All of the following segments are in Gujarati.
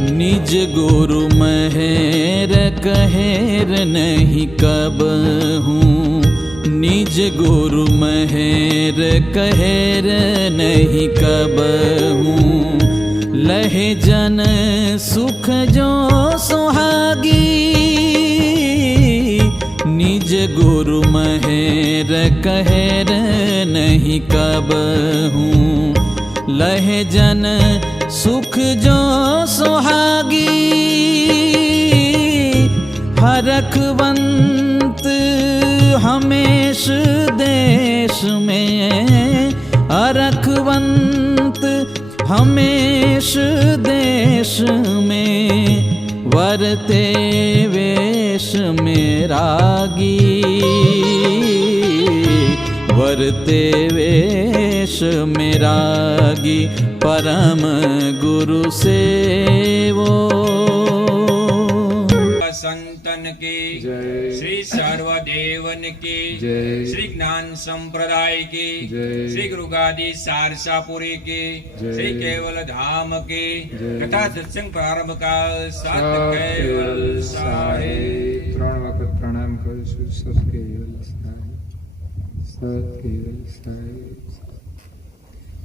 निज गुरु महेर कहेर नहीं कब हूँ, निज गुरु महेर कहेर नहीं कब हूँ। लहे जन सुख जो सुहागी, निज गुरु महेर कहेर नहीं कब हूँ। लहे जन सुख जो सुहागी, हरखवंत हमेश देश में, हरखवंत हमेश देश में। वरते वेश में रागी, वरते वेश में रागी। परम गुरु सेवो। संतन की श्री सर्वदेवन की श्री ज्ञान संप्रदाय की श्री गुरुगादी सारसापुरी की श्री केवल धाम की तथा सत्संग प्रारंभ काल सत केवल साहे। 3 વખત પ્રણામ કરીશું। સત કેવલ સાહે, સત કેવલ સાહે,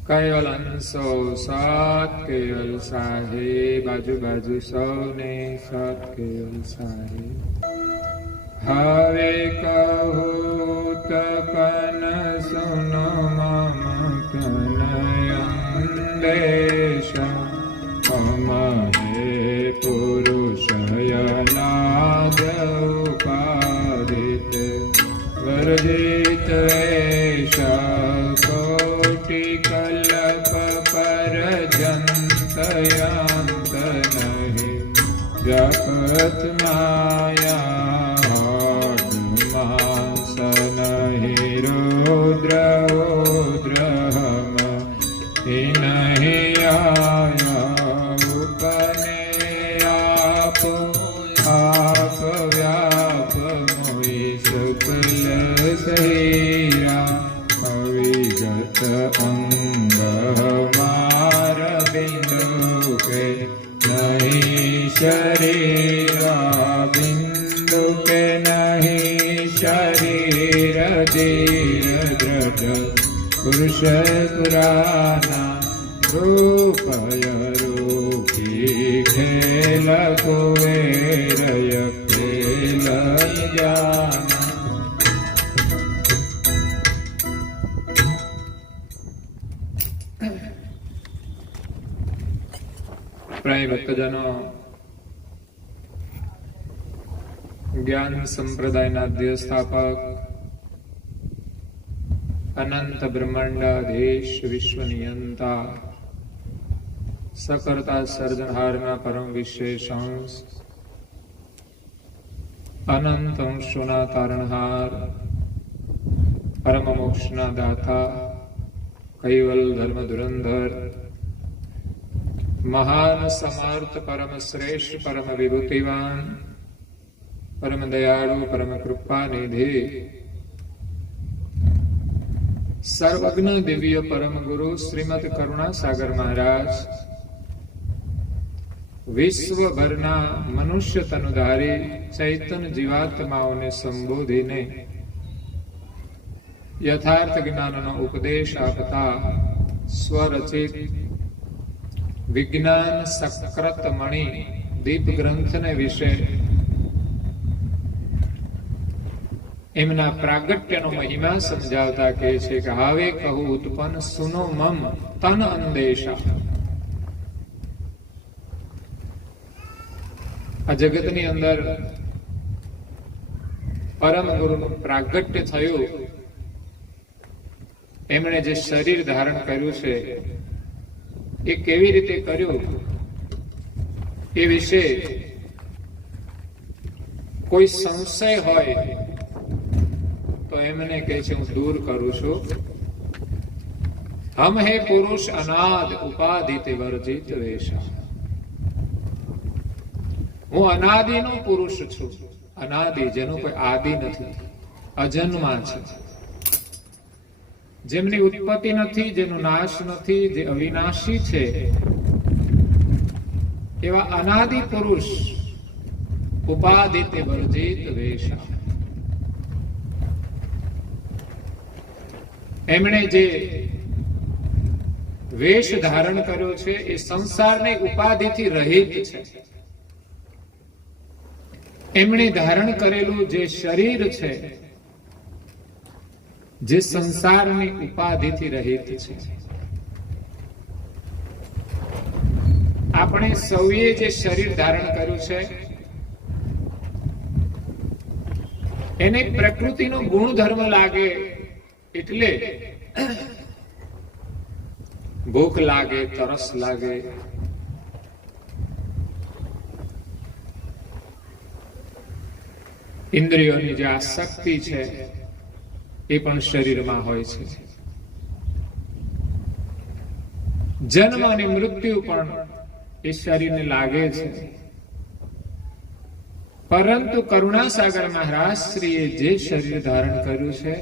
કેવલ અંશો સત કેવલ સાહે। બાજુ બાજુ સૌને સત કેવલ સાહે। હવે કહો તપન સુનો મમ તનયંદેશ, અમારે પુરુષ યનાદ ઉપાદિત વર્જિત વેશ। કોટિ કલ્પ પરજંત યંત નહીં, જપત માયા માસ નહીં। રુદ્ર રુદ્રહમ નહીં આયા, ઉપને આપ આપ વ્યાપ મોઈ શુક્લ સહીરા। અવિગત અંગ માર બિંદુ કે નહીં શરીરા, બિંદુ કે નહીં શરીર। ધીર દ્રઢ પુરુષ પુરાના, રૂપય રૂપી ખેલ કુવેરય ખેલ જાના। પ્રાય ભક્તજનો, જ્ઞાન સંપ્રદાયના અધ્યસ્થાપક, અનંત બ્રહ્માંડાધીશ વિશ્વ નિયંતા, સકર્તા સર્જનહારના પરમ વિશેષ અંશ, અનંત અંશોના તારણહાર, પરમ મોક્ષના દાતા, કૈવલ ધર્મ ધુરંધર, મહાન સમર્થ પરમ શ્રેષ્ઠ પરમ વિભૂતિવાન, પરમ દયાળુ પરમ કૃપાનિધિ, સર્વજ્ઞ દિવ્ય પરમ ગુરુ શ્રીમદ કરુણા સાગર મહારાજ, વિશ્વભરના મનુષ્ય તનુધારી ચૈતન્ય જીવાત્માઓને સંબોધીને યથાર્થ જ્ઞાનનો ઉપદેશ આપતા સ્વરચિત વિજ્ઞાન સક્રત મણિ દીપ ગ્રંથને વિશે એમના પ્રાગટ્યનો મહિમા સમજાવતા કહે છે કે હવે કહું ઉત્પન્ન સુનો મમ તન અંદેશા। આ જગતની અંદર પરમ ગુરુનું પ્રાગટ્ય થયું, એમણે જે શરીર ધારણ કર્યું છે એ કેવી રીતે કર્યું એ વિશે કોઈ સંશય હોય તો એમને કહે છે હું દૂર કરું છું। હમ હે પુરુષ અનાદ ઉપાધિ વર્જિત વેશા। હું અનાદિનો પુરુષ છું। અનાદિ જેનું કોઈ આદિ નથી, અજન્મા છે, જેમની ઉત્પત્તિ નથી, જેનો નાશ નથી, જે અવિનાશી છે, એવા અનાદિ પુરુષ ઉપાદિત્ય વર્જિત વેશા, એમણે જે વેશ ધારણ કર્યો છે એ સંસારની ઉપાધિથી રહિત છે. એમણે ધારણ કરેલું જે શરીર છે જે સંસારની ઉપાધિથી રહિત છે. આપણે સૌએ જે શરીર ધારણ કર્યું છે એને પ્રકૃતિનો ગુણધર્મ લાગે એટલે ભૂખ લાગે, તરસ લાગે, ઇન્દ્રિયોની જે આસક્તિ છે એ પણ શરીરમાં હોય છે. જન્મ અને મૃત્યુ પણ એ શરીરને લાગે છે. પરંતુ કરુણાસાગર મહારાજ શ્રીએ જે શરીર ધારણ કર્યું છે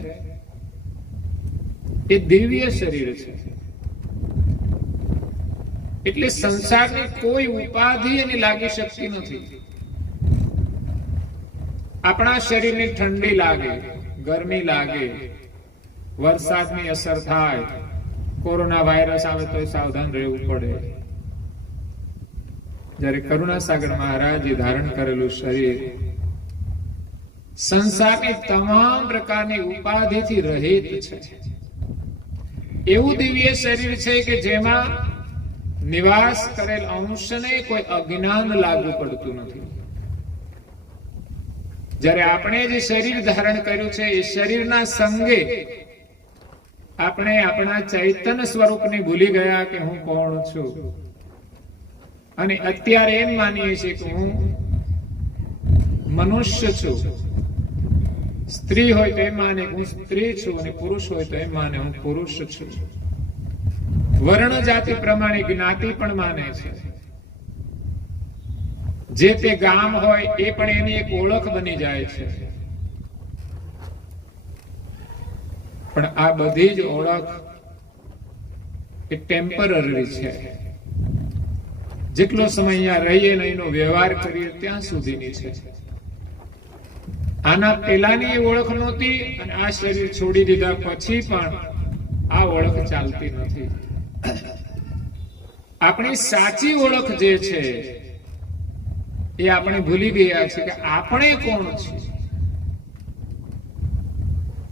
એ દિવ્ય શરીર છે. એટલે સંસારની કોઈ ઉપાધિ એને લાગી શકતી નથી. આપણા શરીરને ઠંડી લાગે, ગરમી લાગે, વરસાદની અસર થાય, કોરોના વાયરસ આવે તો સાવધાન રહેવું પડે. જ્યારે કરુણાસાગર મહારાજે ધારણ કરેલું શરીર સંસારની તમામ પ્રકારની ઉપાધિથી રહિત છે. એવું દિવ્ય શરીર છે કે જેમાં નિવાસ કરેલ અંશને કોઈ અજ્ઞાન લાગુ પડતું નથી. જ્યારે આપણે જે શરીર ધારણ કર્યું છે એ શરીરના સંગે આપણે આપણા ચૈતન્ય સ્વરૂપને ભૂલી ગયા કે હું કોણ છું. અને અત્યારે એમ માનીએ છીએ કે હું મનુષ્ય છું. સ્ત્રી હોય તો એમ માને કે હું સ્ત્રી છું, અને પુરુષ હોય તો એમ માને હું પુરુષ છું. વર્ણ જાતિ પ્રમાણે જ્ઞાતિ પણ માને છે. જે તે ગામ હોય એ પણ એની એક ઓળખ બની જાય છે. પણ આ બધી જ ઓળખ એ ટેમ્પરરી છે. જેટલો સમય અહીંયા રહીએ ને એનો વ્યવહાર કરીએ ત્યાં સુધીની છે. આના પહેલાની ઓળખ નહોતી, અને આ શરીર છોડી દીધા પછી પણ આ ઓળખ ચાલતી નથી. આપણી સાચી ઓળખ જે છે એ આપણે ભૂલી ગયા છે કે આપણે કોણ છીએ.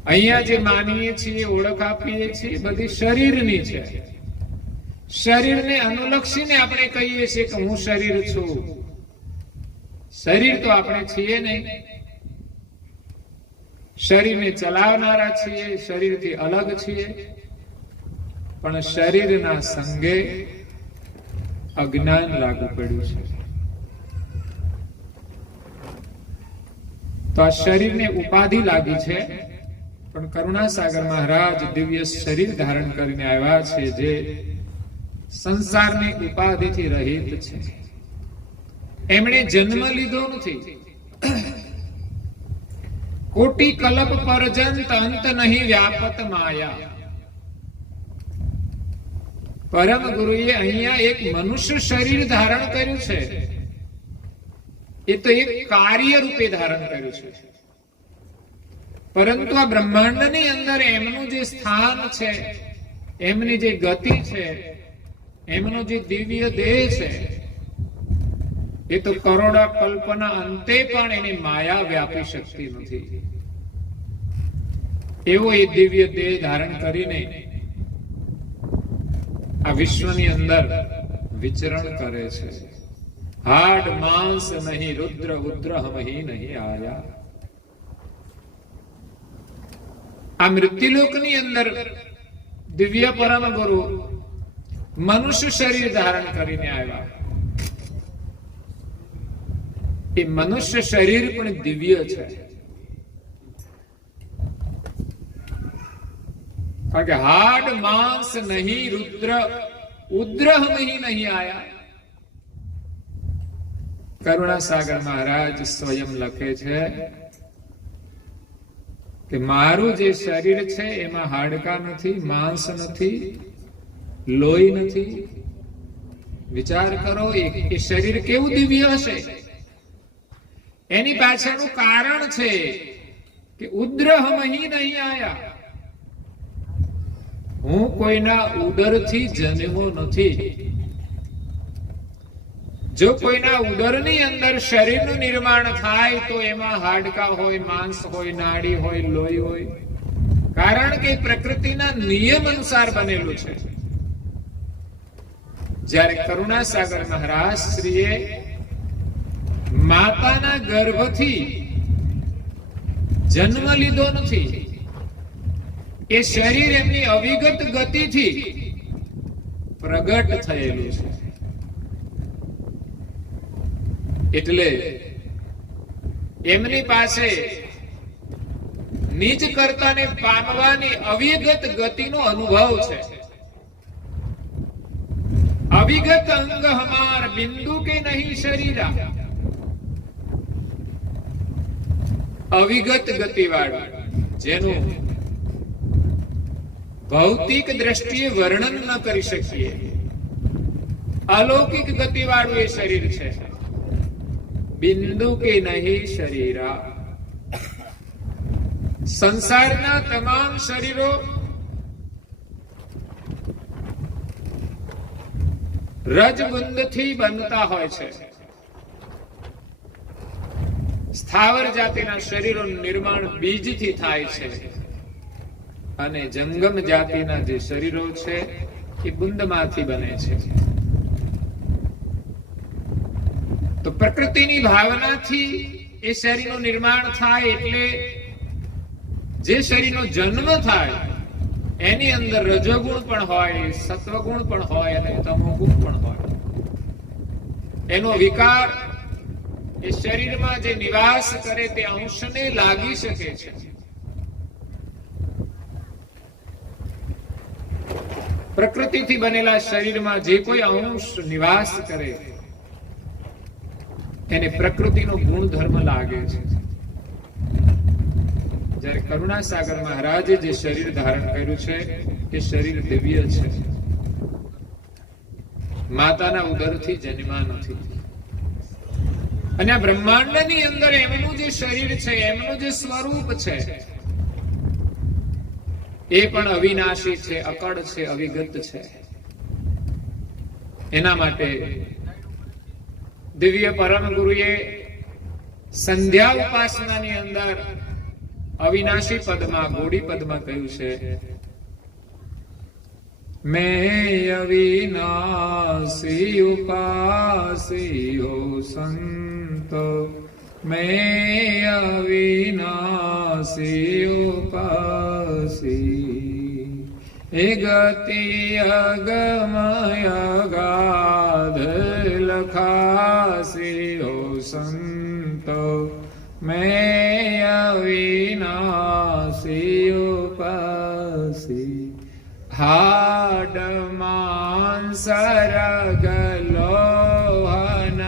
અહીંયા જે માનીએ છીએ, ઓળખ આપીએ છીએ, બધી શરીરની છે. શરીરને અનુલક્ષીને આપણે કહીએ છીએ કે હું શરીર છું. શરીર તો આપણે છીએ નહીં. શરીરને ચલાવનારા છીએ, શરીરથી અલગ છીએ. પણ શરીરના સંગે અજ્ઞાન લાગુ પડ્યું છે. તો આ શરીરને ઉપાધિ લાગી છે. પણ કરુણાસાગર મહારાજ દિવ્ય શરીર ધારણ કરીને આવ્યા છે જે સંસારની ઉપાધિથી રહિત છે. એમણે જન્મ લીધો નથી. કોટી કલ્પ પર્યંત અંત નહીં વ્યાપત માયા. પરમ ગુરુએ અહીંયા એક મનુષ્ય શરીર ધારણ કર્યું છે. એ તો એક કાર્ય રૂપે ધારણ કર્યું છે. પરંતુ આ બ્રહ્માંડની અંદર એમનું જે સ્થાન છે, એમની જે ગતિ છે, એમનો જે દિવ્ય દેહ છે, એ તો કરોડો કલ્પના અંતે પણ એની માયા વ્યાપી શકતી નથી. એવો એ દિવ્ય દેહ ધારણ કરીને આ વિશ્વની અંદર વિચરણ કરે છે. હાડ માંસ નહીં રુદ્ર ઉદ્ર હમહી નહીં આયા. આ મૃત્યુલોકની અંદર દિવ્ય પરમ ગુરુ મનુષ્ય શરીર ધારણ કરીને આવ્યા. એ મનુષ્ય શરીર પણ દિવ્ય છે. કારણ કે હાડ માંસ નહીં રુદ્ર ઉદ્ર હમહી નહીં આયા. કરુણાસાગર મહારાજ સ્વયં લખે છે કે મારું જે શરીર છે એમાં હાડકા નથી, માંસ નથી, લોહી નથી, વિચાર કરો એ શરીર કેવું દિવ્ય હશે. એની પાછળનું કારણ છે કે ઉદ્રહમ અહીં નહીં આયા. હું કોઈના ઉદરથી જન્મો નથી. જો કોઈના ઉદરની અંદર શરીરનું નિર્માણ થાય તો એમાં હાડકા હોય, માંસ હોય, નાડી હોય, લોહી હોય. કારણ કે પ્રકૃતિના નિયમ અનુસાર બનેલું છે. જ્યારે કરુણાસાગર મહારાજ શ્રીએ માતાના ગર્ભથી જન્મ લીધો નથી. એ શરીર એમની અવિગત ગતિથી પ્રગટ થયેલું છે. એટલે એમની પાસે નીચ કર્તાને પામવાની અવિગત ગતિનો અનુભવ છે. અવિગત અંગ હમાર બિંદુ કે નહીં શરીરા. અવિગત ગતિવાળું, જેનું ભૌતિક દ્રષ્ટિએ વર્ણન ન કરી શકીએ, અલૌકિક ગતિવાળું એ શરીર છે. બિંદુ કે નહીં શરીરા. સંસારના તમામ શરીરો રજબુંદથી બનતા હોય છે. સ્થાવર જાતિના શરીરોનું નિર્માણ બીજથી થાય છે અને જંગમ જાતિના જે શરીરો છે એ બુંદમાંથી બને છે. તો પ્રકૃતિની ભાવનાથી એ શરીરનું નિર્માણ થાય. એટલે જે શરીરનો જન્મ થાય એની અંદર રજોગુણ પણ હોય, સત્વગુણ પણ હોય અને તમોગુણ પણ હોય. એનો વિકાર એ શરીરમાં જે નિવાસ કરે તે અંશને લાગી શકે છે. પ્રકૃતિથી બનેલા શરીરમાં જે કોઈ અંશ નિવાસ કરે એને પ્રકૃતિનો ગુણધર્મ લાગે છે. જ્યારે કરુણાસાગર મહારાજે જે શરીર ધારણ કર્યું છે એ શરીર દિવ્ય છે. માતાના ઉદરથી જન્મા નથી. અને આ બ્રહ્માંડની અંદર એમનું જે શરીર છે, એમનું જે સ્વરૂપ છે એ પણ અવિનાશી છે, અકળ છે, અવિગત છે. એના માટે દિવ્ય પરમ ગુરુએ સંધ્યા ઉપાસનાની અંદર અવિનાશી પદમાં, ગોડી પદમાં કહ્યું છે, મેં અવિનાશી ઉપાસી હો સંતો, મેં અવિનાશી ઉપાસી. એ ગતિ અગમય ગાધ લખાસી હો સંતો, મેં અવિનાશી ઉપાસી. હાડ માંસ રગ લોહન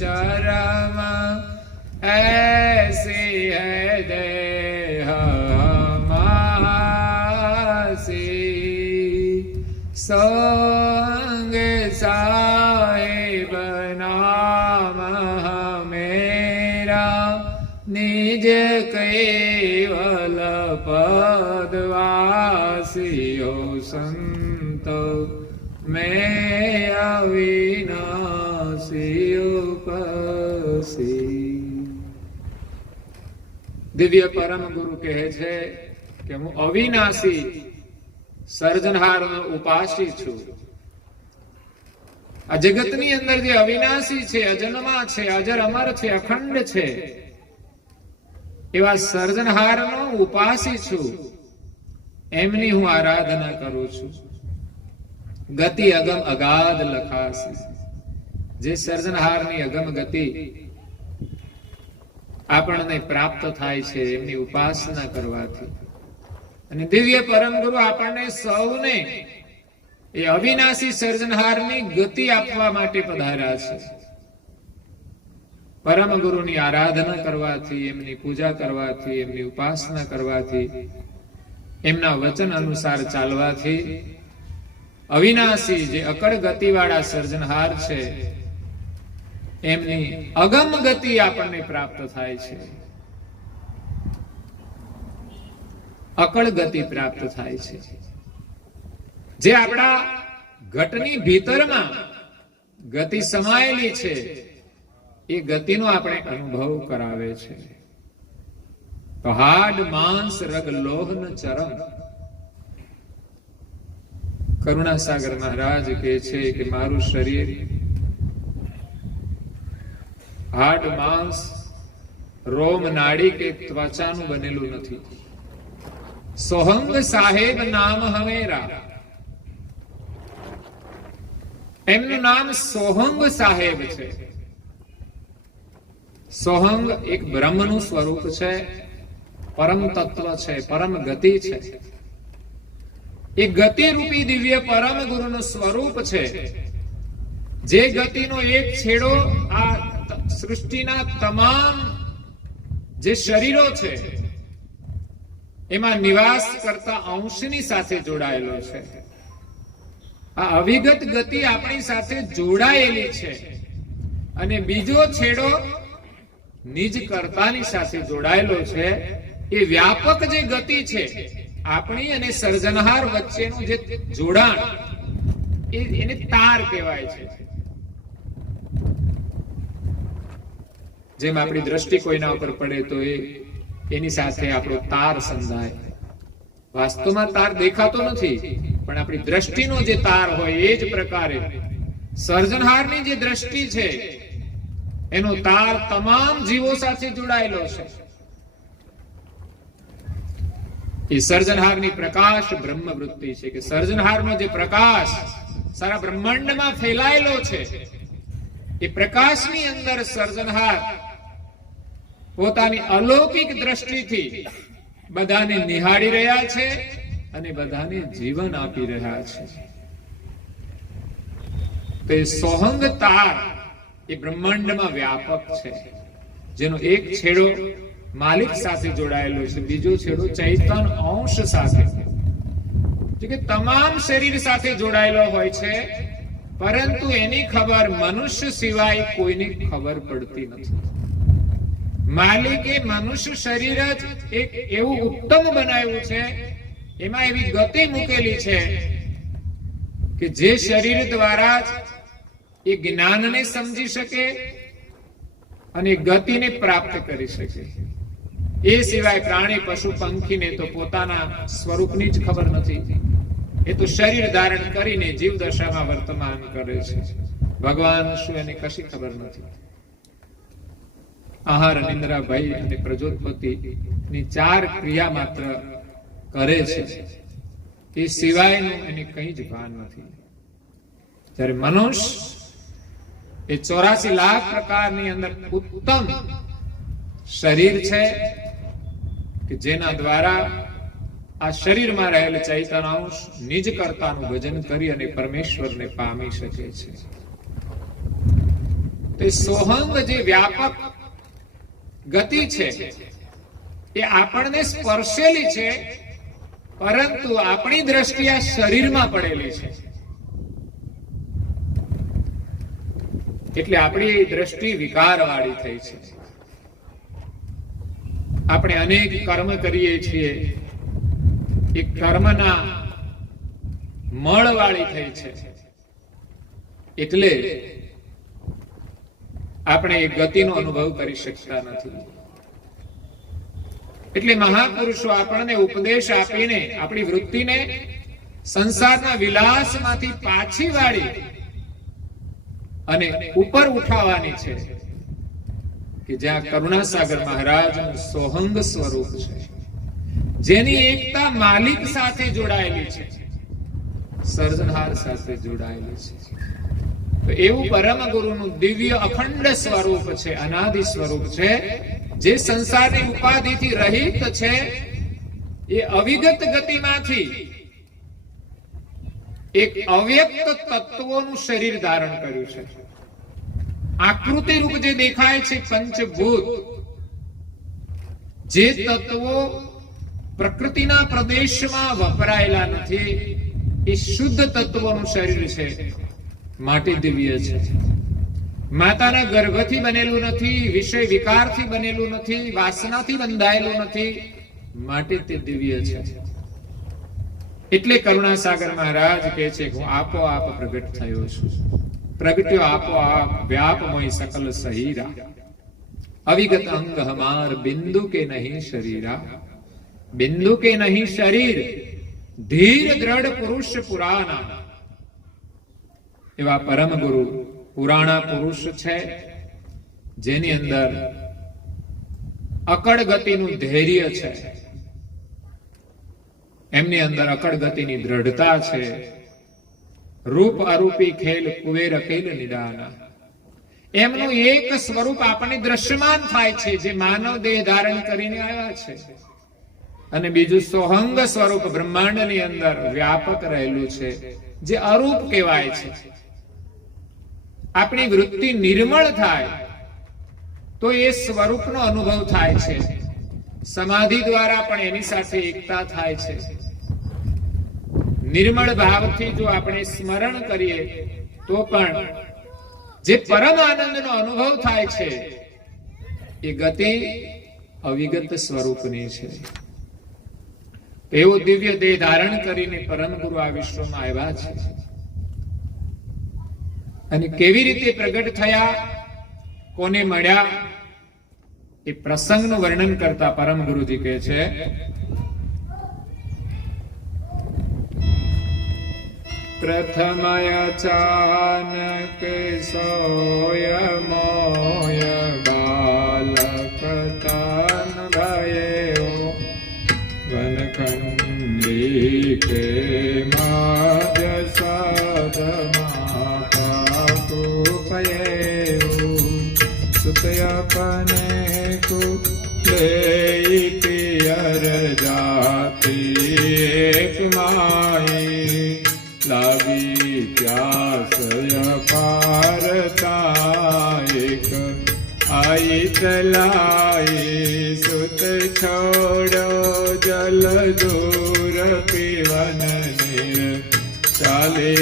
ચરમ ऐसी है देह हमासी. संग साहिब नाम मेरा, निज केवल पदवासी हो संतो, मैं अविनाशी उपासी. દિવ્ય પરમ ગુરુ કહે છે કે હું અવિનાશી સર્જનહારનો ઉપાસી છું. આ જગતની અંદર જે અવિનાશી છે, અજન્મા છે, અજર અમર છે, અખંડ છે, એવા સર્જનહારનો ઉપાસી છું. એમની હું આરાધના કરું છું. ગતિ અગમ અગાધ લખાસી. જે સર્જનહારની અગમ ગતિ આપણને પ્રાપ્ત થાય છે એમની ઉપાસના કરવાથી. અને દિવ્ય પરમ ગુરુ આપણને સૌને એ અવિનાશી સર્જનહારની ગતિ આપવા માટે પધાર્યા છે. પરમ ગુરુની આરાધના કરવાથી, એમની પૂજા કરવાથી, એમની ઉપાસના કરવાથી, એમના વચન અનુસાર ચાલવાથી અવિનાશી જે અકળ ગતિવાળા સર્જનહાર છે એમની અગમ ગતિ આપણને પ્રાપ્ત થાય છે, અકળ ગતિ પ્રાપ્ત થાય છે, જે આપણા ઘટની ભીતરમાં ગતિ સમાયેલી છે એ ગતિનો આપણે અનુભવ કરાવે છે. તો હાડ માંસ રગ લોહ ન ચરમ. કરુણાસાગર મહારાજ કહે છે કે મારું શરીર હાડ માંસ રોમ નાડી કે ત્વચાનું બનેલું નથી. સોહંગ સાહેબ નામ હમેરા. એમનું નામ સોહંગ સાહેબ છે. સોહંગ એક બ્રહ્મનું સ્વરૂપ છે, પરમ તત્વ છે, પરમ ગતિ છે. એ ગતિ રૂપી દિવ્ય પરમ ગુરુનું સ્વરૂપ છે, જે ગતિનો એક છેડો આ સૃષ્ટિના તમામ જે શરીરો છે એમાં નિવાસ કરતા અંશની સાથે જોડાયેલો છે. આ અવિગત ગતિ આપણી સાથે જોડાયેલી છે અને બીજો છેડો નિજ કર્તાની સાથે જોડાયેલો છે. એ વ્યાપક જે ગતિ છે આપણી અને સર્જનહાર વચ્ચેનું જે જોડાણ એને તાર કહેવાય છે. જેમ આપણી દ્રષ્ટિ કોઈના ઉપર પડે તો એની સાથે આપણો તાર સંધાય. વાસ્તવમાં તાર દેખાતો નથી, પણ આપણી દ્રષ્ટિનો જે તાર હોય એ જ પ્રકારે સર્જનહારની જે દ્રષ્ટિ છે એનો તાર તમામ જીવો સાથે જોડાયેલો છે. એ સર્જનહારની પ્રકાશ બ્રહ્મ વૃત્તિ છે કે સર્જનહારનો જે પ્રકાશ સારા બ્રહ્માંડમાં ફેલાયેલો છે એ પ્રકાશની અંદર સર્જનહાર પોતાની અલૌકિક દ્રષ્ટિથી બધાને નિહાળી રહ્યા છે અને બધાને જીવન આપી રહ્યા છે. તો એ સોહંગ તાર એ બ્રહ્માંડમાં વ્યાપક છે, જેનો એક છેડો માલિક સાથે જોડાયેલો છે, બીજો છેડો ચૈતન અંશ સાથે, કે તમામ શરીર સાથે જોડાયેલો હોય છે, પરંતુ એની ખબર મનુષ્ય સિવાય કોઈને ખબર પડતી નથી. માલિકે મનુષ્ય શરીર જ એક એવું ઉત્તમ બનાવ્યું છે, એમાં એવી ગતિ મૂકેલી છે કે જે શરીર દ્વારા જ એ જ્ઞાનને સમજી શકે અને ગતિને પ્રાપ્ત કરી શકે. એ સિવાય પ્રાણી પશુ પંખીને તો પોતાના સ્વરૂપની જ ખબર નથી. એ તો શરીર ધારણ કરીને જીવ દશામાં વર્તમાન કરે છે. ભગવાન શું એની કશી ખબર નથી. આહાર, નિંદ્રા, ભય અને પ્રજોત્પત્તિ ની 4 ક્રિયા માત્ર કરે છે, એ સિવાયનું એને કઈ જ ભાન નથી. જ્યારે મનુષ્ય એ 84 લાખ પ્રકારની અંદર ઉત્તમ શરીર છે કે જેના દ્વારા આ શરીરમાં રહેલ ચૈતન્યાંશ નિજ કર્તાનું ભજન કરી અને પરમેશ્વરને પામી શકે છે. તો સોહંગ જે વ્યાપક ગતિ છે એ આપણને સ્પર્શેલી છે, પરંતુ આપણી દ્રષ્ટિ આ શરીરમાં પડેલી છે. એટલે આપણી દ્રષ્ટિ વિકારવાળી થઈ છે. આપણે અનેક કર્મ કરીએ છીએ, એ કર્મના મળવાળી થઈ છે. એટલે આપણે એ ગતિનો અનુભવ કરી શકતા નથી. એટલે મહાપુરુષો આપણને ઉપદેશ આપીને આપણી વૃત્તિને સંસારના વિલાસમાંથી પાછી વાળી અને ઉપર ઉઠાવવાની છે કે જ્યાં કરુણાસાગર મહારાજનું સોહંગ સ્વરૂપ છે, જેની એકતા માલિક સાથે જોડાયેલી છે, સર્જનહાર સાથે જોડાયેલી છે. તો એવું પરમ ગુરુનું દિવ્ય અખંડ સ્વરૂપ છે, અનાદિ સ્વરૂપ છે, જે સંસારની ઉપાધિથી રહિત છે. એ અવિગત ગતિમાંથી એક અવ્યક્ત તત્વોનું શરીર ધારણ કર્યું છે. આકૃતિ રૂપ જે દેખાય છે પંચભૂત, જે તત્વો પ્રકૃતિના પ્રદેશમાં વપરાયેલા નથી, એ શુદ્ધ તત્વોનું શરીર છે, માટે દિવ્ય છે. માતાના ગર્ભથી બનેલું નથી, વિષય વિકારથી બનેલું નથી, વાસનાથી બંધાયેલું નથી, માટે તે દિવ્ય છે. એટલે કરુણાસાગર મહારાજ કહે છે હું આપોઆપ પ્રગટ થયો છું, પ્રગટ્યો આપોઆપ, વ્યાપમય સકલ સહીરા, અવિગત અંગ હમાર, બિંદુ કે નહીં શરીરા. બિંદુ કે નહીં શરીર, ધીર દ્રઢ પુરુષ પુરાણા. એવા પરમ ગુરુ પુરાણા પુરુષ છે, જેની અંદર અકળ ગતિનું ધૈર્ય છે, એમની અંદર અકળ ગતિની દ્રઢતા છે. રૂપ અરૂપી ખેલ કુવેર અકેલ નિદાના. એમનું એક સ્વરૂપ આપણને દ્રશ્યમાન થાય છે, જે માનવ દેહ ધારણ કરીને આવ્યા છે, અને બીજું સોહંગ સ્વરૂપ બ્રહ્માંડની અંદર વ્યાપક રહેલું છે, જે અરૂપ કહેવાય છે. આપણી વૃત્તિ નિર્મળ થાય તો એ સ્વરૂપનો અનુભવ થાય છે. સમાધિ દ્વારા પણ એની સાથે એકતા થાય છે. નિર્મળ ભાવથી જો આપણે સ્મરણ કરીએ તો પણ જે પરમ આનંદનો અનુભવ થાય છે એ ગતિ અવિગત સ્વરૂપની છે. એવો દિવ્ય દેહ ધારણ કરીને પરમ ગુરુ આ વિશ્વમાં આવ્યા છે. અને કેવી રીતે પ્રગટ થયા, કોને મળ્યા, એ પ્રસંગનું વર્ણન કરતા પરમ ગુરુજી કહે છે પ્રથમય અચાનક સોય મોય બાલક તન ભયો વનખંડી કે માય સાધમા પાકુપયો સુતયપને કુલેઈ પિયર જાતી એક માઈ લાગી પ્યાસય પારતા એક આઈ ચલાઈ સુત છોડો જલ દૂર પીવન નીર ચાલે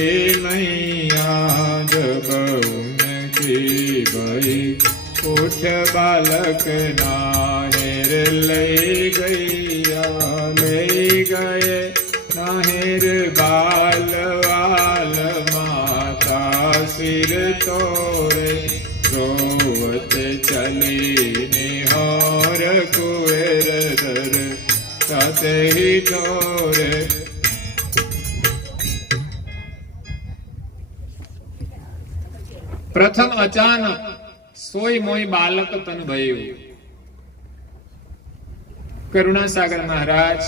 મૈયા જબઉન કી ભઈ ઉઠ બાલક નાહેર લઈ ગયા લઈ ગયે નાહેર બાલ વાલ માતા સિર તોરે રોવત ચલી નિહોર કુવેર દર સાથે ઢોરે. પ્રથમ અચાનક સોય મોય બાલક તન ભયું. કરુણાસાગર મહારાજ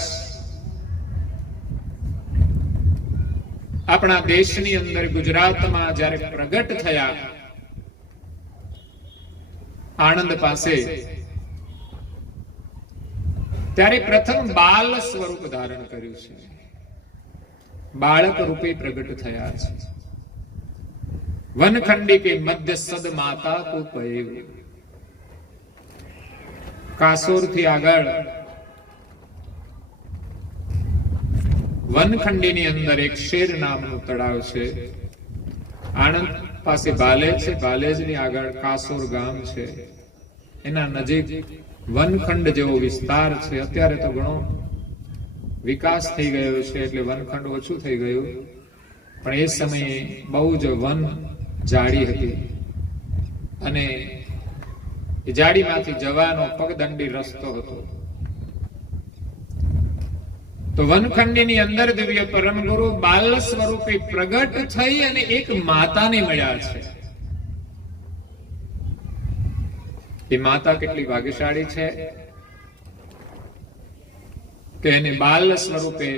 આપણા દેશની અંદર ગુજરાતમાં જ્યારે પ્રગટ થયા આણંદ પાસે, ત્યારે પ્રથમ બાલ સ્વરૂપ ધારણ કર્યું છે, બાળક રૂપે પ્રગટ થયા છે. વનખંડી કે મધ્ય સદ માતા કો પયેવ. કાસોર થી આગળ વનખંડીની અંદર એક શેર નામનું તળાવ છે. આણંદ પાસે બાલેજ છે, બાલેજની આગળ કાસોર ગામ છે. એના નજીક વનખંડ જેવો વિસ્તાર છે. અત્યારે તો ઘણો વિકાસ થઈ ગયો છે એટલે વનખંડ ઓછું થઈ ગયું, પણ એ સમયે બહુ જ વન જાડી હતી અને એ જાડીમાંથી જવાનો પગદંડી રસ્તો હતો. તો વનખંડીની અંદર દિવ્ય પરમ ગુરુ બાલ સ્વરૂપે પ્રગટ થઈ અને એક માતાને મળ્યા છે. એ માતા કેટલી ભાગ્યશાળી છે કે એને બાલ સ્વરૂપે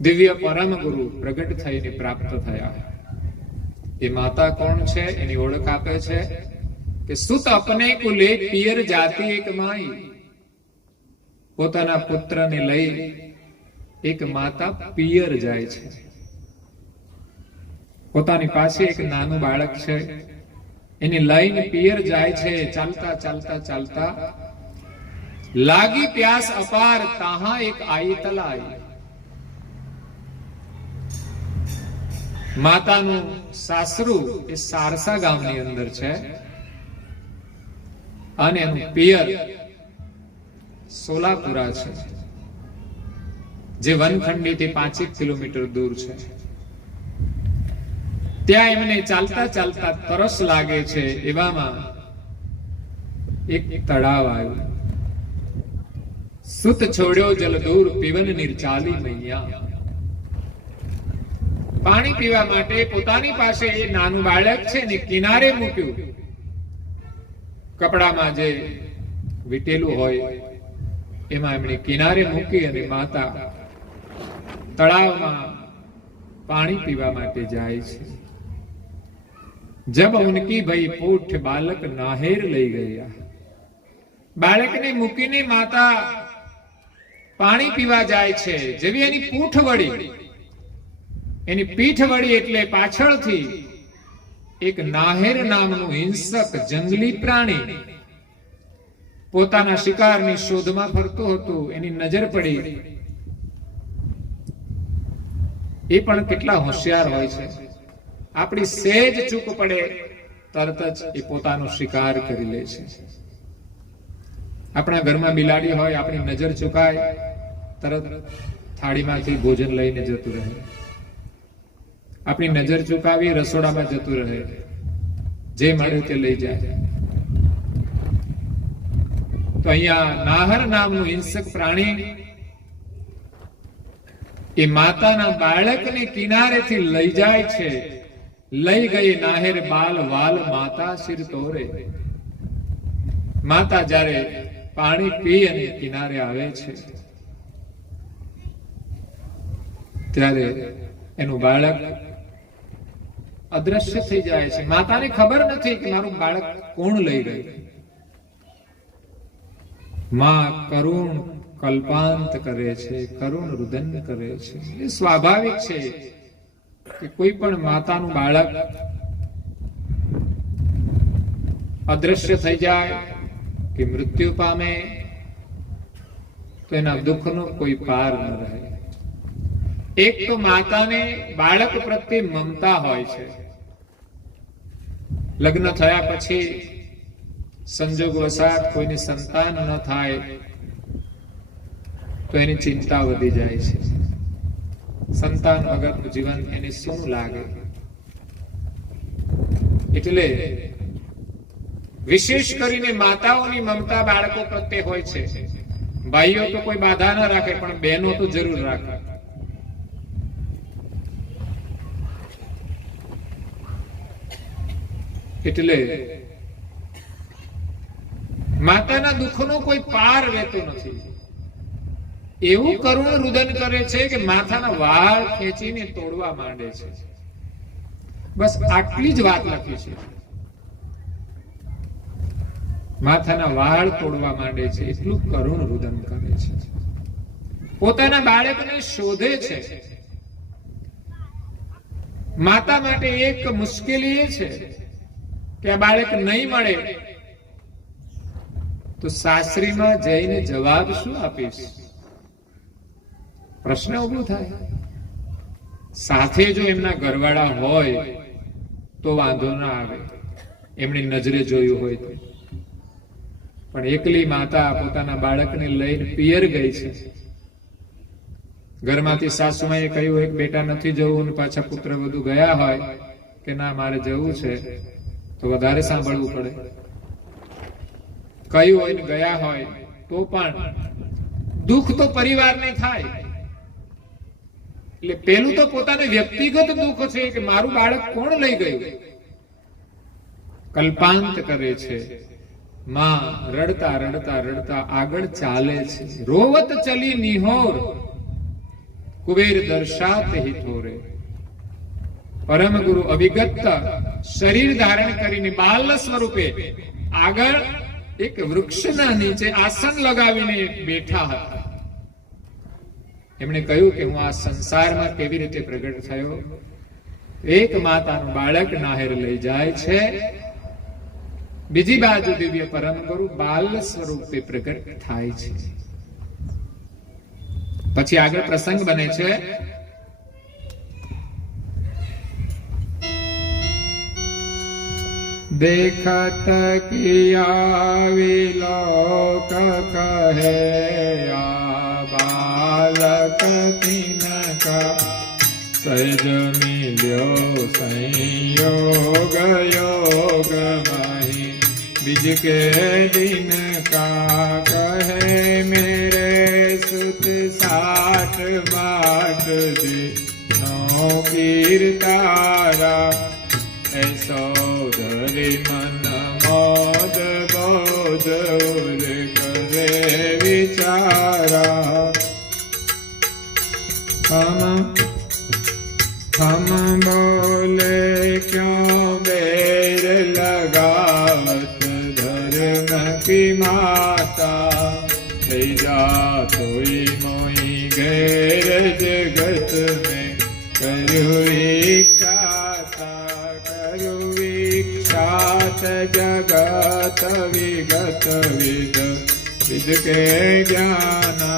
દિવ્ય પરમ ગુરુ પ્રગટ થઈને પ્રાપ્ત થયા. એ માતા કોણ છે એની ઓળખ આપે છે કે સુત અપને કુલે પિયર જાતિ એક માઈ. પોતાના પુત્રને લઈ એક માતા પિયર જાય છે. પોતાની પાસે એક નાનું બાળક છે, એને લઈને પિયર જાય છે. ચાલતા ચાલતા ચાલતા લાગી પ્યાસ અપાર, તાહા એક આઈ તલાઈ. માતાનું સાસરું એ સારસા ગામની અંદર છે અને એનું પિયર સોલાપુરા છે, જે વનખંડીથી 5 કિલોમીટર દૂર છે. ત્યાં એમને ચાલતા ચાલતા તરસ લાગે છે. એવામાં એક તળાવ આવ્યું. સુત છોડ્યો જલ દૂર પીવન નિર્ચાલી મૈયા. પાણી પીવા માટે પોતાની પાસે એ નાનું બાળક છે ને કિનારે મૂક્યું. કપડામાં જે વીટેલું હોય એમાં એમણે કિનારે મૂકી અને માતા તળાવમાં પાણી પીવા માટે જાય છે. જબ ઉનકી ભઈ પૂઠ બાલક નાહેર લઈ ગયા. બાળકને મૂકીને માતા પાણી પીવા જાય છે. જેવી એની પૂઠ વળી, એની પીઠ વળી એટલે પાછળથી એક નાહેર નામનું હિંસક જંગલી પ્રાણી પોતાના શિકારની શોધમાં ફરતું હતું. એની નજર પડી. એ પણ કેટલા હોશિયાર હોય છે. આપણી સહેજ ચૂક પડે તરત જ એ પોતાનો શિકાર કરી લે છે. આપણા ઘરમાં બિલાડી હોય, આપણી નજર ચૂકાય તરત થાળીમાંથી ભોજન લઈને જતું રહે. આપણી નજર ચૂકાવી રસોડામાં જતું રહે, જે મળ્યું તે લઈ જાય. તો અહીંયા નાહર નામનું હિંસક પ્રાણી એ માતાના બાળકને કિનારેથી લઈ જાય છે. લઈ ગઈ નાહેર બાલ વાલ માતા સિર તોરે. માતા જ્યારે પાણી પી અને કિનારે આવે છે ત્યારે એનું બાળક અદ્રશ્ય થઈ જાય છે. માતાને ખબર નથી કે મારું બાળક કોણ લઈ ગયું. માં કરુણ કલ્પાંત કરે છે, કરુણ રુદન કરે છે. એ સ્વાભાવિક છે કે કોઈ પણ માતાનું બાળક અદ્રશ્ય થઈ જાય કે મૃત્યુ પામે તો એના દુઃખનો કોઈ પાર ન રહે. એક તો માતાને બાળક પ્રત્યે મમતા હોય છે. લગ્ન થયા પછી સંજોગ વસાત કોઈની સંતાન ન થાય તો એની ચિંતા વધી જાય છે. સંતાન વગરનું જીવન એને શું લાગે. એટલે વિશેષ કરીને માતાઓની મમતા બાળકો પ્રત્યે હોય છે. ભાઈઓ તો કોઈ બાધા ન રાખે, પણ બહેનો તો જરૂર રાખે. એટલે માતાના દુઃખનો કોઈ પાર રહેતો નથી. એવું કરુણ રુદન કરે છે કે માથાના વાળ ખેંચીને તોડવા માંડે છે. બસ આટલી જ વાત લખી છે. માથાના વાળ તોડવા માંડે છે, એટલું કરુણ રુદન કરે છે. પોતાના બાળકને શોધે છે. માતા માટે એક મુશ્કેલી એ છે કે આ બાળક નહીં મળે તો સાસરીમાં જઈને જવાબ શું આપીશ? પ્રશ્ન ઉભો થાય. સાથે જો એમના ઘરવાળા હોય તો વાંધો ના આવે, એમની નજરે જોયું હોય તો. પણ એકલી માતા પોતાના બાળકને લઈને પિયર ગઈ છે. ઘરમાંથી સાસુમાએ કહ્યું એક બેટા નથી જવું, અને પાછા પુત્ર વધુ ગયા હોય કે ના મારે જવું છે, તો વધારે સાંભળવું પડે. કયું હોય ને ગયા હોય તો પણ દુઃખ તો પરિવારને થાય. એટલે પેલું તો પોતાને વ્યક્તિગત દુઃખ છે કે મારું બાળક કોણ લઈ ગયું. કલ્પાંત કરે છે. માં રડતા રડતા રડતા આગળ ચાલે છે. રોવત ચલી નિહોર કુબેર દર્શાત હિતોરે. પરમ ગુરુ અભિગત શરીર ધારણ કરીને બાલ સ્વરૂપે આગળ એક વૃક્ષના નીચે આસન લગાવીને બેઠા હતા. એમણે કહ્યું કે હું આ સંસારમાં કેવી રીતે પ્રગટ થયો. એક માતાનું બાળક નાહેર લઈ જાય છે, બીજી બાજુ દિવ્ય પરમ ગુરુ બાલ સ્વરૂપે પ્રગટ થાય છે. પછી આગળ પ્રસંગ બને છે देखत किया विलोक कहे आ बालक तिनका सहज मिल्यो संयोग योग मही बीज के दिन का कहे मेरे सुत 60 बाट दे नो कीर्तारा ऐसो धरि मन मोद बोध उर करे विचारा हम बोले क्यों बेर लगावत धर्म की माता जा तोई मोई गैर जगत में करू इच्छात जगत विगत विद विद के ज्ञाना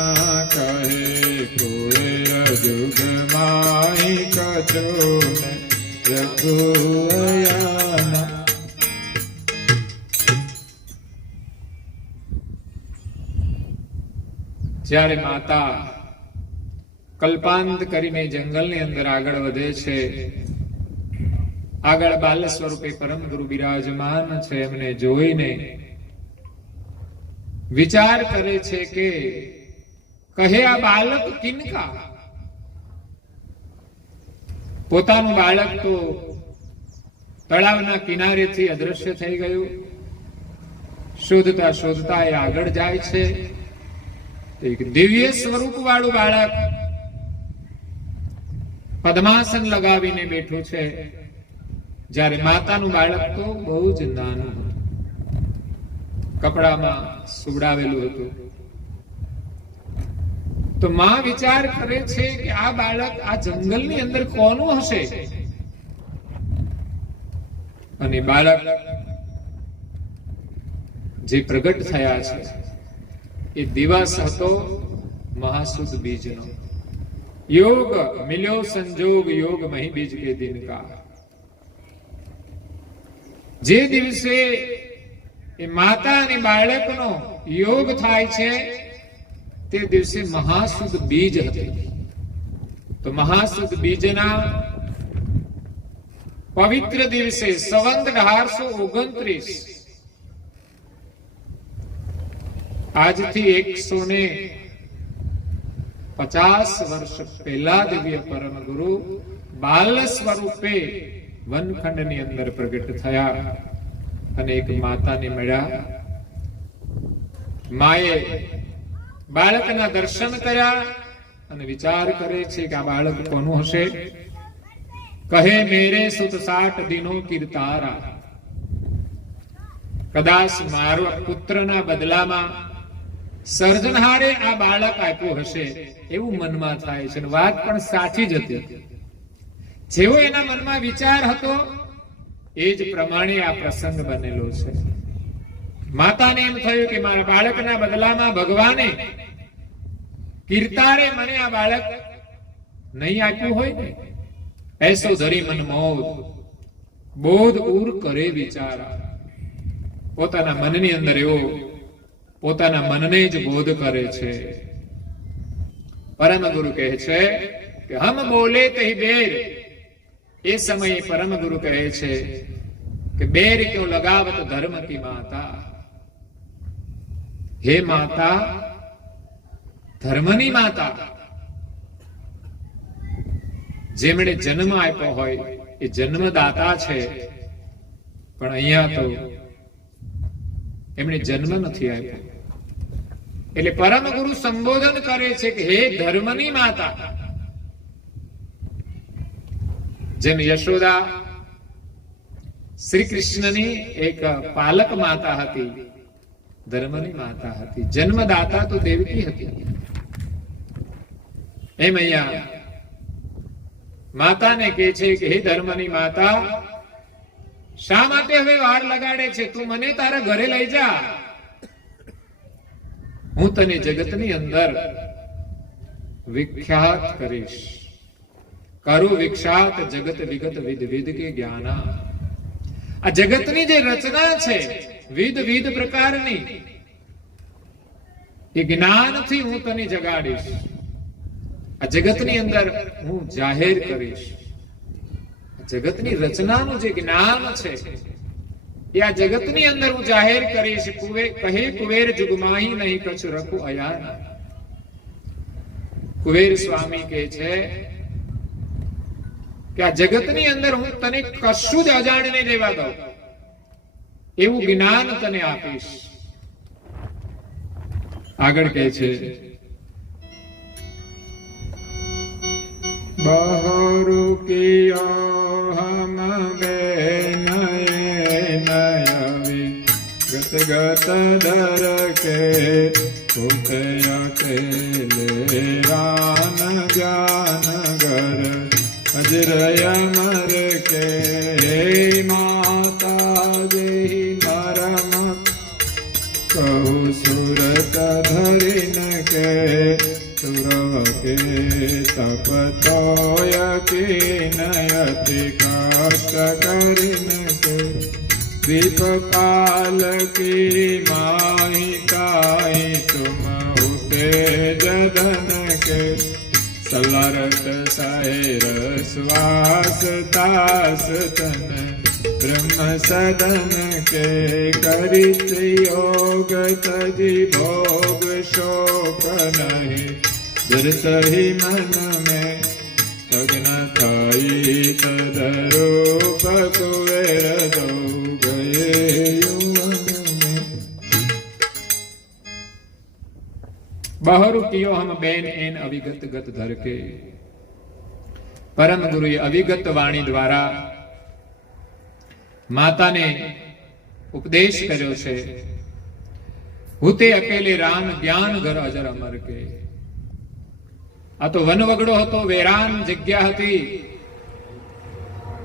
कहे कोय जुग माही कछुन रघुयाना। જ્યારે માતા કલ્પાંત કરીને જંગલની અંદર આગળ વધે છે, આગળ બાલ સ્વરૂપે પરમ ગુરુ બિરાજમાન છે, એમને જોઈને વિચાર કરે છે કે કહે આ બાળક કિનકા. પોતાનું બાળક તો તળાવના કિનારેથી અદ્રશ્ય થઈ ગયું. શોધતા શોધતા એ આગળ જાય છે. એક દિવ્ય સ્વરૂપ વાળું બાળક પદ્માસન લગાવીને બેઠું છે, જ્યારે માતાનું બાળક તો બહુ જ નાનું હતું, કપડામાં સુવડાવેલું હતું. તો માં વિચાર કરે છે કે આ બાળક આ જંગલની અંદર કોનું હશે? અને બાળક જે પ્રગટ થયા છે એ દિવસ હતો મહાસુદ બીજનો. યોગ મિલ્યો સંજોગ યોગ મહી બીજ કે દિન કા. જે દિવસે એ માતા અને બાળકનો યોગ થાય છે તે દિવસે મહાસુદ બીજ હતી. તો મહાસુદ બીજના પવિત્ર દિવસે સંવંત 1829 આજથી 150 વર્ષ પહેલા દિવ્ય પરમ ગુરુ બાલ સ્વરૂપે વનખંડની અંદર પ્રગટ થયા અને એક માતાને મળ્યા. માએ બાળકના દર્શન કર્યા અને વિચાર કરે છે કે આ બાળક કોનું હશે? કહે મેરે સુત 60 દિનો કીર્તારા. કદાચ મારા પુત્રના બદલામાં સર્જનહારે આ બાળક આપ્યું હશે એવું મનમાં થાય છે. વાત પણ સાચી જ હતી. જેવો એના મનમાં વિચાર હતો એ જ પ્રમાણે આ પ્રસંગ બનેલો છે. માતાને એમ થયું કે મારા બાળકના બદલામાં ભગવાને કીર્તારે મને આ બાળક નહીં આપ્યું હોય ને. એસો ધરી મન મોદ બોધ ઉર કરે વિચારા. પોતાના મનની અંદર એવો પોતાના મનને જ બોધ કરે છે. પરમ ગુરુ કહે છે કે હમ બોલે તહી બેર. એ સમયે પરમ ગુરુ કહે છે કે બેર ક્યો લગાવત ધર્મ કી માતા. હે માતા, ધર્મની માતા, જેમણે જન્મ આપ્યો હોય એ જન્મદાતા છે, પણ અહીંયા તો એમણે જન્મ નથી આપ્યો. એટલે પરમ ગુરુ સંબોધન કરે છે કે હે ધર્મની માતા. જેમ યશોદા શ્રી કૃષ્ણની એક પાલક માતા હતી, ધર્મની માતા હતી. જન્મદાતા તો દેવકી હતી. એમ અહીંયા માતાને કહે છે કે હે ધર્મની માતા, શા માટે હવે વાર લગાડે છે? તું મને તારા ઘરે લઈ જા. હું તને જગતની અંદર વિખ્યાત કરીશ. કરું વિખ્યાત જગત વિગત વિદ વિદ કે જ્ઞાના. આ જગતની જે રચના છે વિધ પ્રકારની, એ જ્ઞાનથી હું તને જગાડીશ. આ જગતની અંદર હું જાહેર કરીશ. જગતની રચનાનું જે જ્ઞાન છે એ આ જગતની અંદર હું જાહેર કરીશ. કહે કુબેર જુગમાહી નહીં કછું રખું અયાન. કુબેર સ્વામી કહે છે કે આ જગતની અંદર હું તને કશું જ અજાણને રહેવા દઉં એવું જ્ઞાન તને આપીશ. આગળ કહે છે બહરુ કિયો હમ બેનયવી ગત ગત દર કે ઉઠય કેલે રાન જ્ઞાન ગર અજરય મર કે માતા જેહી મરમ કહું સુરત ધરીન કે સુરવ કે તપતોય કિનયતિ કષ્ટ કરીન કે દીપકાલ કી માહી કાઈ તુમ ઉતે જદન કે સલરત સૈર શ્વાસ તાસ તન બ્રહ્મ સદન કે કરિત યોગ તજી ભોગ શોક નહીં દર્શહી મન में અગ્ન થાઈ તદરૂપ કુવેર દો ગયે યુવન બહરુ કિયો હમ બેન એન અવિગત ગત ધર કે. પરમ ગુરુએ અવિગત વાણી દ્વારા માતાને ઉપદેશ કર્યો છે. હુતે અકેલે રામ જ્ઞાન ઘર અજર અમર કે. આ તો વનવગડો હતો, વેરાન જગ્યા હતી.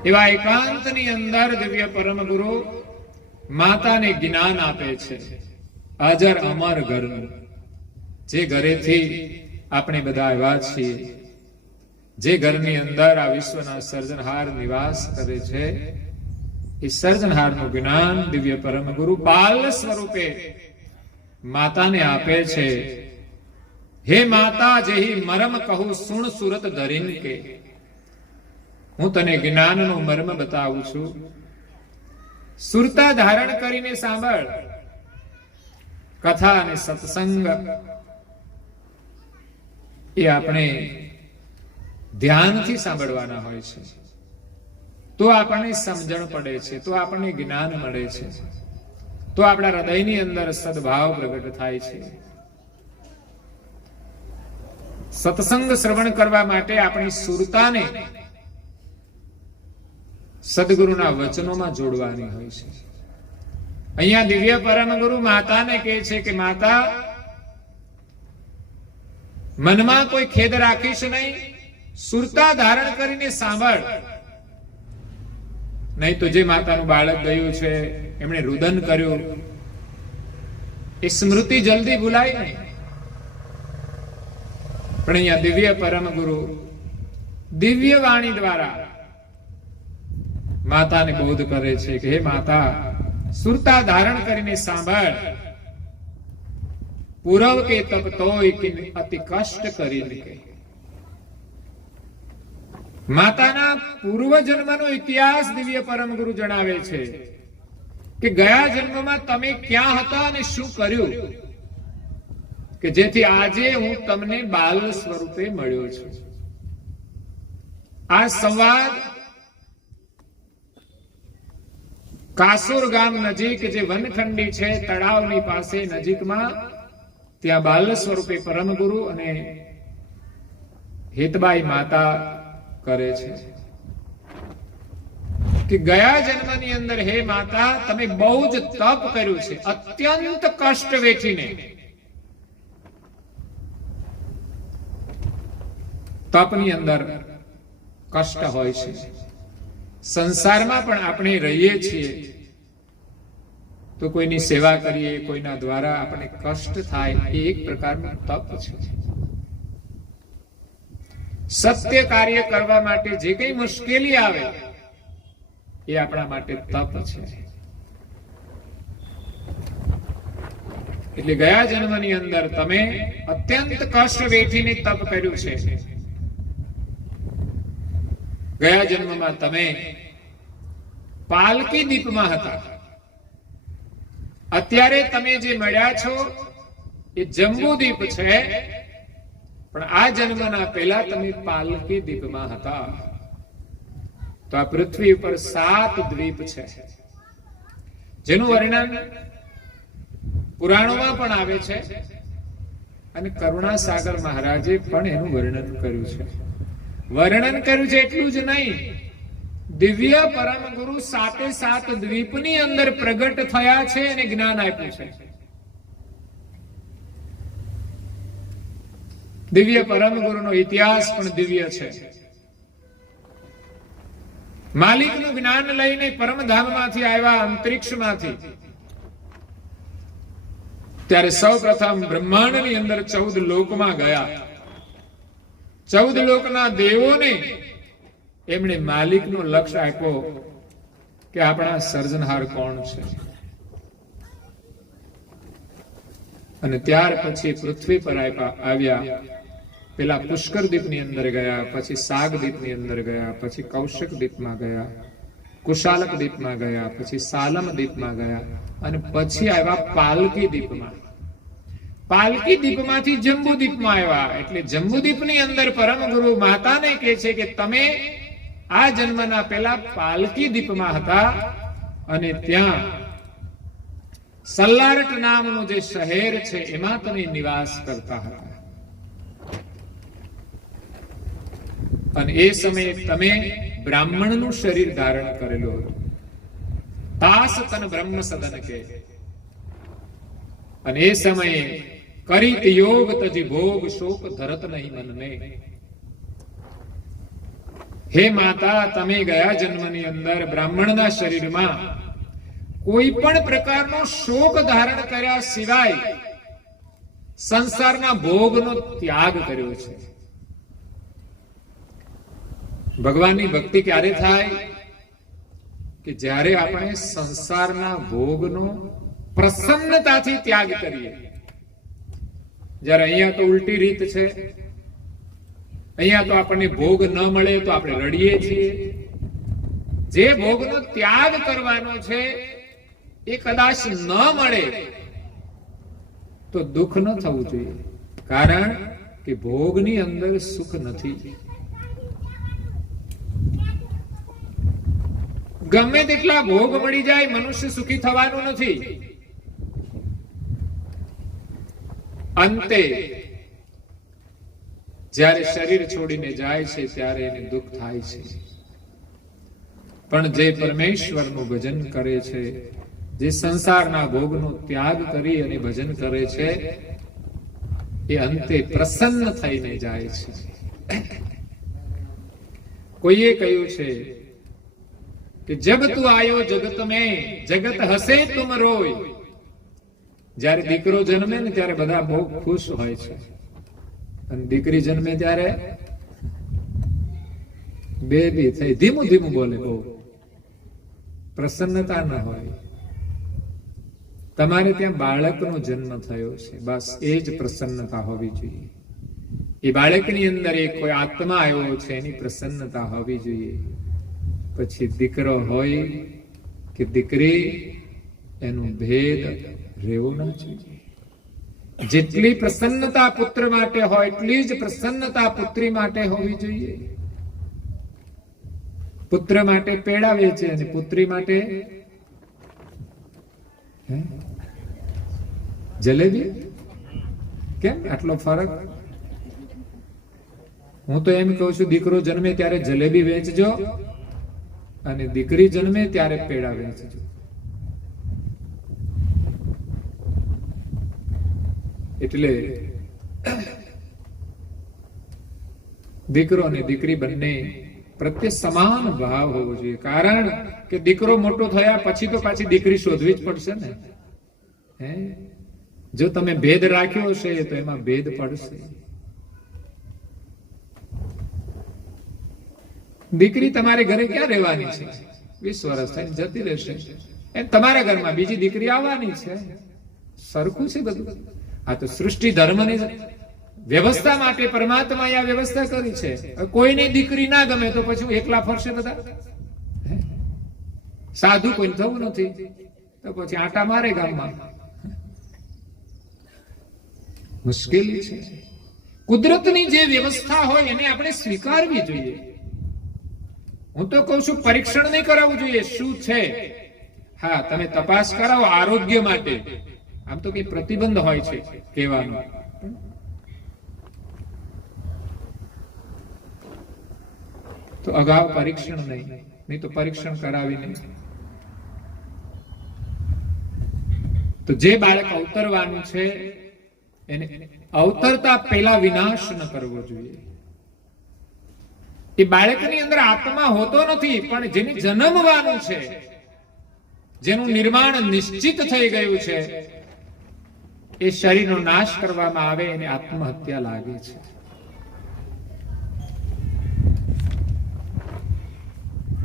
એવા એકાંતની અંદર દિવ્ય પરમ ગુરુ માતાને જ્ઞાન આપે છે અજર અમર ઘરનું. જે ઘરેથી આપણે બધા આવ્યા છીએ, જે ઘરની અંદર આ વિશ્વના સર્જનહાર નિવાસ કરે છે, એ સર્જનહારનું જ્ઞાન દિવ્ય પરમ ગુરુ બાલ સ્વરૂપે માતાને આપે છે. હે માતા જેહી મરમ કહું સુણ સુરત ધરીન કે. હું તને જ્ઞાનનો મર્મ બતાવું છું, સુરતા ધારણ કરીને સાંભળ. કથા અને સત્સંગ એ આપણે ધ્યાનથી સાંભળવાના હોય છે, તો આપણને સમજણ પડે છે, તો આપણને જ્ઞાન મળે છે, તો આપણા હૃદયની અંદર સદભાવ પ્રગટ થાય છે. સત્સંગ શ્રવણ કરવા માટે આપણી સુરતાને સદગુરુના વચનોમાં જોડવાની હોય છે. અહીંયા દિવ્ય પરમ ગુરુ માતાને કહે છે કે માતા, મનમાં કોઈ ખેદ રાખીશ નહીં, સુરતા ધારણ કરીને સાંભળ. નહીં તો જે માતાનું બાળક ગયું છે, એમણે રુદન કર્યું, એ સ્મૃતિ જલ્દી ભૂલાય નહીં. પણ અહીંયા દિવ્ય પરમ ગુરુ દિવ્ય વાણી દ્વારા માતાને બોધ કરે છે કે હે માતા, સુરતા ધારણ કરીને સાંભળ. પૂરવ કે તપ તોય કે અતિ કષ્ટ કરીને કે. માતાના પૂર્વ જન્મનો ઇતિહાસ દિવ્ય પરમ ગુરુ જણાવે છે કે ગયા જન્મમાં તમે ક્યાં હતા અને શું કર્યું કે જેથી આજે હું તમને બાલ સ્વરૂપે મળ્યો છું. આ સંવાદ કાસુર ગામ નજીક, જે વનખંડી છે, તળાવની પાસે નજીકમાં, ત્યાં બાલ સ્વરૂપે પરમ ગુરુ અને હેતબાઈ માતા કરે છે કે ગયા જન્મની અંદર હે માતા, તમે બહુ જ તપ કર્યું છે, અત્યંત કષ્ટ વેઠીને. તપની અંદર કષ્ટ હોય છે. સંસારમાં પણ આપણે રહીએ છીએ તો કોઈની સેવા કરીએ, કોઈના દ્વારા આપણે કષ્ટ થાય, એ એક પ્રકારનું તપ છે. સત્ય કાર્ય કરવા માટે જે કઈ મુશ્કેલી આવે એ આપણા માટે તપ છે. એટલે ગયા જન્મની અંદર તમે અત્યંત કષ્ટ વેઠીને તપ કર્યું છે. ગયા જન્મમાં તમે પાલકી દીપમાં હતા. અત્યારે તમે જે મળ્યા છો એ જંબુ દીપ છે, પણ આ જન્મના પહેલા તમે પાલકી દીપમાં હતા. તો આ પૃથ્વી ઉપર 7 દ્વીપ છે, જેનું વર્ણન પુરાણોમાં પણ આવે છે, અને કરુણાસાગર મહારાજે પણ એનું વર્ણન કર્યું છે. વર્ણન કર્યું છે એટલું જ નહીં, દિવ્ય પરમ ગુરુ 7 દ્વીપની અંદર પ્રગટ થયા છે અને જ્ઞાન આપ્યું છે. દિવ્ય પરમ ગુરુનો ઇતિહાસ પણ દિવ્ય છે. માલિકનું જ્ઞાન લઈને પરમધામમાંથી આવ્યા, અંતરિક્ષમાંથી, ત્યારે સૌ પ્રથમ બ્રહ્માંડની અંદર 14 લોકમાં ગયા. 14 લોકના દેવોને એમણે માલિકનો લક્ષ્ય આપ્યો કે આપણા સર્જનહાર કોણ છે. અને ત્યાર પછી પૃથ્વી પર આવ્યા. પેલા પુષ્કર દ્વીપની અંદર ગયા, પછી સાગ દ્વીપની અંદર ગયા, પછી કૌશક દ્વીપમાં ગયા, કુશાલક દ્વીપમાં ગયા, પછી સાલમ દ્વીપમાં ગયા, અને પછી આવ્યા પાલકી દ્વીપમાં. પાલકી દ્વીપમાંથી જંબુ દ્વીપમાં આવ્યા. એટલે જંબુ દ્વીપની અંદર પરમ ગુરુ માતાને કહે છે કે તમે આ જન્મના પહેલા પાલકી દ્વીપમાં હતા, અને ત્યાં સલ્લારટ નામનું જે શહેર છે એમાં તમે નિવાસ કરતા હતા. અને એ સમયે તમે બ્રાહ્મણનું શરીર ધારણ કરેલું હતું. તાસ તન બ્રહ્મ સદન કે. અને એ સમયે કરીત યોગ તજી ભોગ શોક ધરત નહીં મનને. હે માતા, તમે ગયા જન્મની અંદર બ્રાહ્મણના શરીરમાં કોઈ પણ પ્રકારનો શોક ધારણ કર્યા સિવાય સંસારના ભોગનો ત્યાગ કર્યો છે. ભગવાનની ભક્તિ ક્યારે થાય? કે જ્યારે આપણે સંસારના ભોગનો પ્રસન્નતાથી ત્યાગ કરીએ. જ્યારે અહીંયા તો ઉલટી રીત છે. અહીંયા તો આપણને ભોગ ન મળે તો આપણે રડીએ છીએ. જે ભોગનો ત્યાગ કરવાનો છે એ કદાચ ન મળે તો દુઃખ ન થવું જોઈએ, કારણ કે ભોગની અંદર સુખ નથી. ગમે તેટલા ભોગ મળી જાય, મનુષ્ય સુખી થવાનું નથી. અંતે જ્યારે શરીર છોડીને જાય છે ત્યારે એને દુઃખ થાય છે. પણ જે પરમેશ્વરનું ભજન કરે છે, જે સંસારના ભોગનો ત્યાગ કરી અને ભજન કરે છે, એ અંતે પ્રસન્ન થઈને જાય છે. કોઈએ કહ્યું છે કે જબ તું આયો જગત મેં જગત હસે તુમ રોય. જ્યારે દીકરો જન્મે ને ત્યારે બધા બહુ ખુશ હોય છે, અને દીકરી જન્મે ત્યારે બેબી થઈ ધીમું ધીમું બોલે, બહુ પ્રસન્નતા ન હોય. તમારે ત્યાં બાળકનો જન્મ થયો છે, બસ એ જ પ્રસન્નતા હોવી જોઈએ. એ બાળકની અંદર એક કોઈ આત્મા આવ્યો છે એની પ્રસન્નતા હોવી જોઈએ. પછી દીકરો હોય કે દીકરી, એનું ભેદ રહેવો ના જોઈએ. જેટલી પ્રસન્નતા પુત્ર માટે હોય એટલી જ પ્રસન્નતા પુત્રી માટે હોવી જોઈએ. પુત્ર માટે પેડા વેચે અને પુત્રી માટે જલેબી. કેમ આટલો ફરક? હું તો એમ કહું છું, દીકરો જન્મે ત્યારે જલેબી વેચજો, અને દીકરી જન્મે ત્યારે પેડા વેચજો. એટલે દીકરો અને દીકરી બંને પ્રત્યે સમાન ભાવ હોવો જોઈએ. કારણ કે દીકરો મોટો થયા પછી તો પાછી દીકરી શોધવી જ પડશે ને. જો તમે ભેદ રાખ્યો હશે તો એમાં ભેદ પડશે. દીકરી તમારે ઘરે ક્યાં રહેવાની છે? 20 વર્ષ થઈને જતી રહેશે. એમ તમારા ઘરમાં બીજી દીકરી આવવાની છે. સરખું છે બધું. આ તો સૃષ્ટિ ધર્મની વ્યવસ્થા માટે પરમાત્માએ આ વ્યવસ્થા કરી છે. કોઈની દીકરી ના ગમે તો પછી એકલા ફરશે બધા? સાધુ કોઈ થવું નથી તો પછી આટા મારે ગામમાં. મુશ્કેલી છે. કુદરતની જે વ્યવસ્થા હોય એને આપણે સ્વીકારવી જોઈએ. હું તો કહું છું પરીક્ષણ નહીં કરાવવું જોઈએ શું છે. હા, તમે તપાસ કરાવો આરોગ્ય માટે. આમ તો કઈ પ્રતિબંધ હોય છે કહેવાનું. તો અગાઉ પરીક્ષણ નહીં તો પરીક્ષણ કરાવી નહીં. તો જે બાળક અવતરવાનું છે એને અવતરતા પહેલા વિનાશ ન કરવો જોઈએ. એ બાળકની અંદર આત્મા હોતો નથી, પણ જેને જન્મવાનું છે, જેનું નિર્માણ નિશ્ચિત થઈ ગયું છે, એ શરીરનો નાશ કરવામાં આવે એને આત્મહત્યા લાગે છે.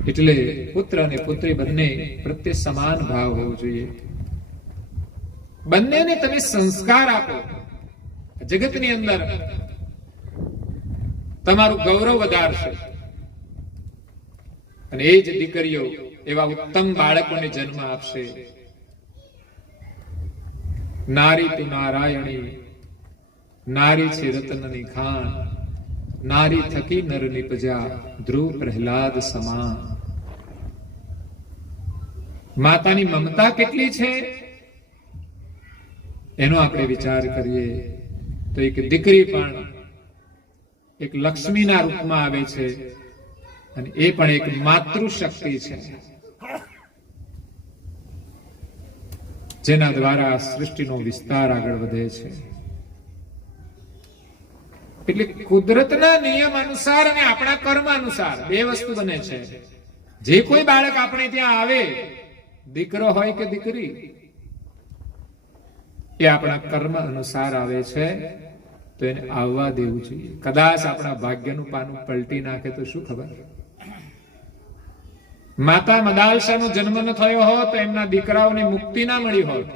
એટલે પુત્ર અને પુત્રી બંને પ્રત્યે સમાન ભાવ હોવો જોઈએ. બંનેને તમે સંસ્કાર આપો. જગતની અંદર તમારું ગૌરવ વધારશે. અને એ જ દીકરીઓ એવા ઉત્તમ બાળકોને જન્મ આપશે. નારી તું નારાયણી, નારી છે રતનની ખાણ, નારી થકી નર નિપજા, ધ્રુવ પ્રહલાદ સમાન. માતાની મમતા કેટલી છે એનો આપણે વિચાર કરીએ તો એક દીકરી પણ એક લક્ષ્મીના રૂપમાં આવે છે અને એ પણ એક માતૃશક્તિ છે જેના દ્વારા સૃષ્ટિનો વિસ્તાર આગળ વધે છે. એટલે કુદરતના નિયમ અનુસાર અને આપણા કર્મ અનુસાર બે વસ્તુ બને છે. જે કોઈ બાળક આપણે ત્યાં આવે, દીકરો હોય કે દીકરી, એ આપણા કર્મ અનુસાર આવે છે તો એને આવવા દેવું જોઈએ. કદાચ આપણા ભાગ્યનું પાનું પલટી નાખે તો શું ખબર. માતા મદાલસાનો જન્મ ન થયો હોત તો એમના દીકરાઓને મુક્તિ ના મળી હોત.